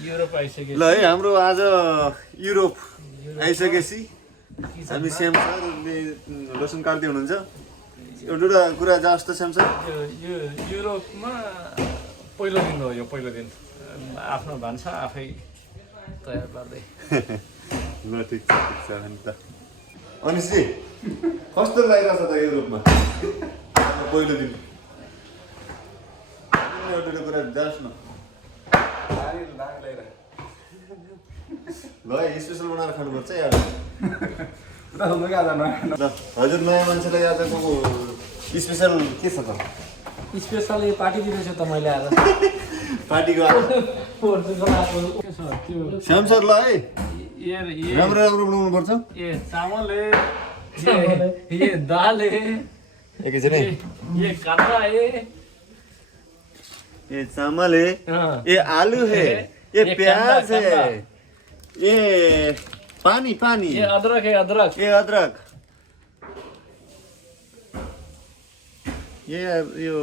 Europe आइसक्यो ल है हाम्रो आज युरोप आइसकेपछि हामी श्याम सरले लसुन काट्दै हुनुहुन्छ एउटा कुरा जस्तो श्याम सर यो युरोपमा पहिलो दिन हो यो पहिलो दिन आफ्नो भान्सा आफै तयार गर्दै ल ठिक छ अनि त अनिसजी कस्तो लागिरहेछ त युरोपमा पहिलो दिन एउटा कुरा जाओस् न ल स्पेसल बनाएर खानुपर्छ यार ल हजुर नयाँ मान्छेलाई आजको स्पेसल के छ त स्पेसली पार्टी दिँदैछ त मैले आज पार्टीको श्याम सर ल है राम्रो राम्रो बनाउनु पर्छ ये चावल है ये दाल है एकैछिन है ये कांदा है ये चावल है हाँ। ये आलू है ये प्याज कांदा, है ये पानी पानी ये अदरक है अदरक ये अदरक ये यो